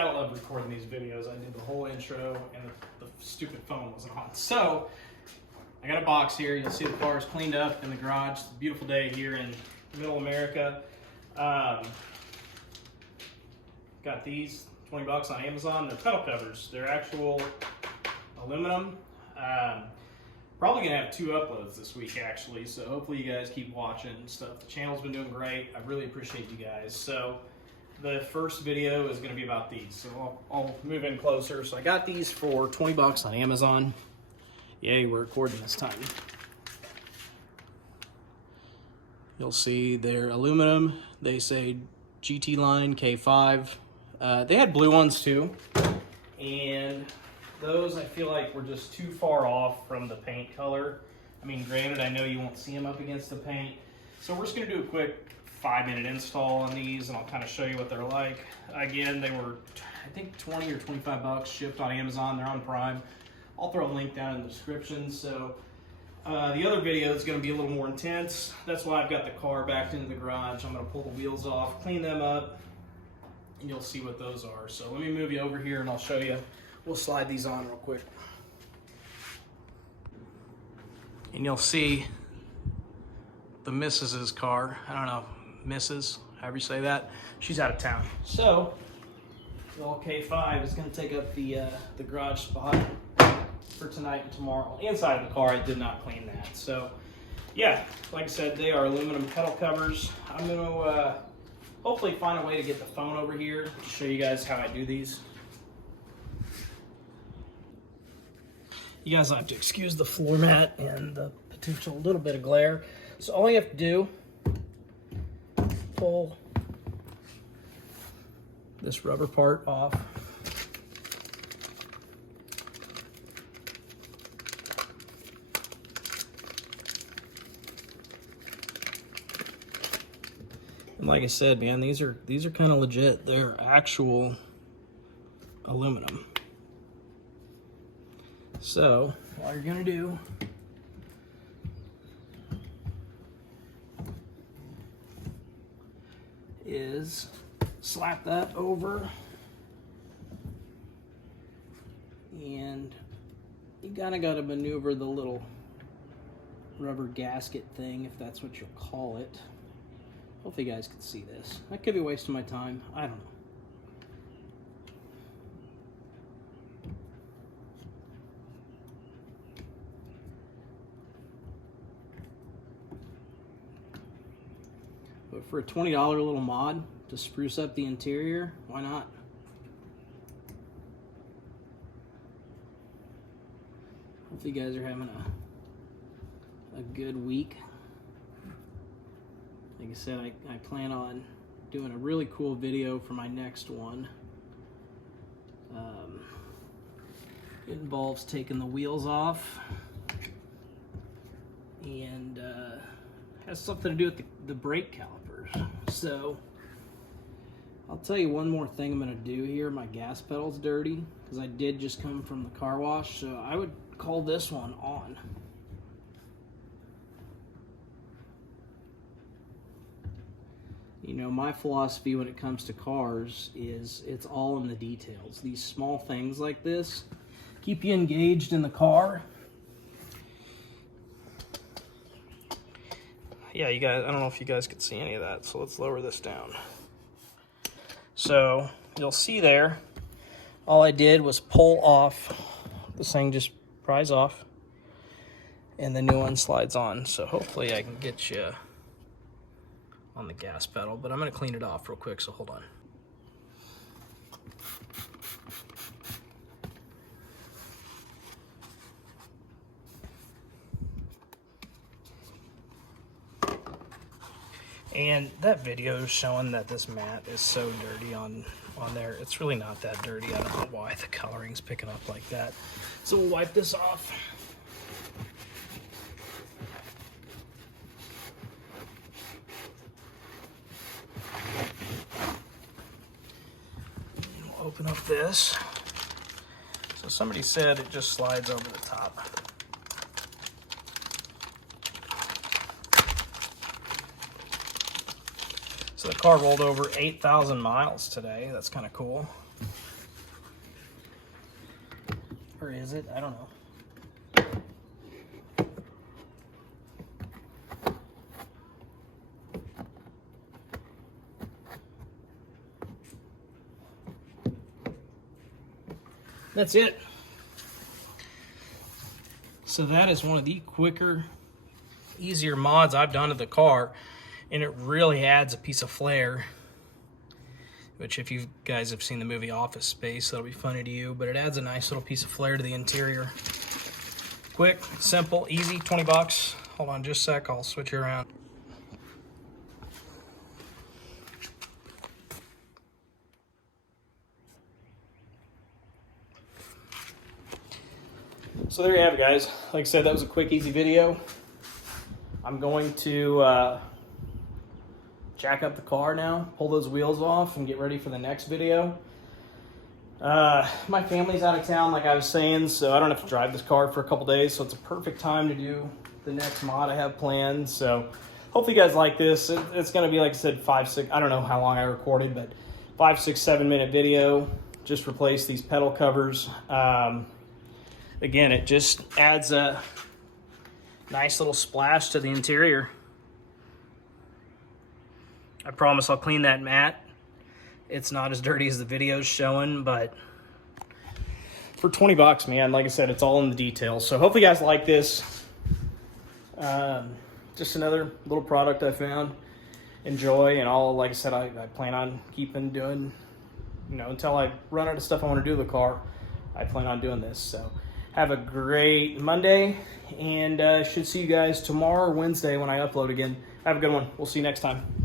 gotta love recording these videos. I did the whole intro and the stupid phone wasn't on. So, I got a box here. You'll see the car is cleaned up in the garage. It's a beautiful day here in Middle America. Got these, 20 bucks on Amazon. They're pedal covers. They're actual aluminum. Probably gonna have 2 uploads this week actually, so hopefully you guys keep watching and stuff. The channel's been doing great. I really appreciate you guys. So the first video is gonna be about these. So I'll move in closer. So I got these for 20 bucks on Amazon. Yay, we're recording this time. You'll see they're aluminum. They say GT line K5. They had blue ones too. And those I feel like were just too far off from the paint color. I mean, granted, I know you won't see them up against the paint. So we're just gonna do a quick 5-minute install on these and I'll kind of show you what they're like. Again, they were, I think 20 or 25 bucks shipped on Amazon. They're on Prime. I'll throw a link down in the description. So the other video is gonna be a little more intense. That's why I've got the car backed into the garage. I'm gonna pull the wheels off, clean them up, and you'll see what those are. So let me move you over here and I'll show you. We'll slide these on real quick. And you'll see the Mrs.'s car. I don't know, Mrs., however you say that. She's out of town. So, the old K5 is gonna take up the garage spot for tonight and tomorrow. The inside of the car, I did not clean that. So, yeah, like I said, they are aluminum pedal covers. I'm gonna hopefully find a way to get the phone over here to show you guys how I do these. You guys will have to excuse the floor mat and the potential little bit of glare. So all you have to do, pull this rubber part off. And like I said, man, these are kind of legit. They're actual aluminum. So, all you're gonna do is slap that over, and you kinda gotta maneuver the little rubber gasket thing, if that's what you'll call it. Hopefully you guys can see this. I could be wasting my time, I don't know. But for a $20 little mod to spruce up the interior, why not? Hopefully you guys are having a good week. Like I said, I plan on doing a really cool video for my next one. It involves taking the wheels off and has something to do with the brake calipers. So I'll tell you one more thing I'm gonna do here. My gas pedal's dirty because I did just come from the car wash, so I would call this one on. You know, my philosophy when it comes to cars is it's all in the details. These small things like this keep you engaged in the car. Yeah, you guys, I don't know if you guys could see any of that, so let's lower this down. So, you'll see there, all I did was pull off, this thing just pries off, and the new one slides on. So hopefully I can get you on the gas pedal, but I'm gonna clean it off real quick, so hold on. And that video is showing that this mat is so dirty on there. It's really not that dirty. I don't know why the coloring's picking up like that. So we'll wipe this off. And we'll open up this. So somebody said it just slides over the top. So the car rolled over 8,000 miles today. That's kind of cool. Or is it? I don't know. That's it. So that is one of the quicker, easier mods I've done to the car, and it really adds a piece of flair, which if you guys have seen the movie Office Space, that'll be funny to you, but it adds a nice little piece of flair to the interior. Quick, simple, easy, 20 bucks. Hold on just a sec, I'll switch you around. So there you have it, guys. Like I said, that was a quick, easy video. I'm going to jack up the car now, pull those wheels off, and get ready for the next video. My family's out of town, like I was saying, so I don't have to drive this car for a couple days, so it's a perfect time to do the next mod I have planned. So hopefully you guys like this. It's going to be, like I said, 5, 6, I don't know how long I recorded, but 5, 6, 7 minute video. Just replace these pedal covers. Again, it just adds a nice little splash to the interior. I promise I'll clean that mat. It's not as dirty as the video's showing, but for 20 bucks, man, like I said, it's all in the details. So hopefully you guys like this. Just another little product I found. Enjoy, and all, like I said, I plan on keeping doing, you know, until I run out of stuff I want to do with the car. I plan on doing this, so have a great Monday, and should see you guys tomorrow or Wednesday when I upload again. Have a good one. We'll see you next time.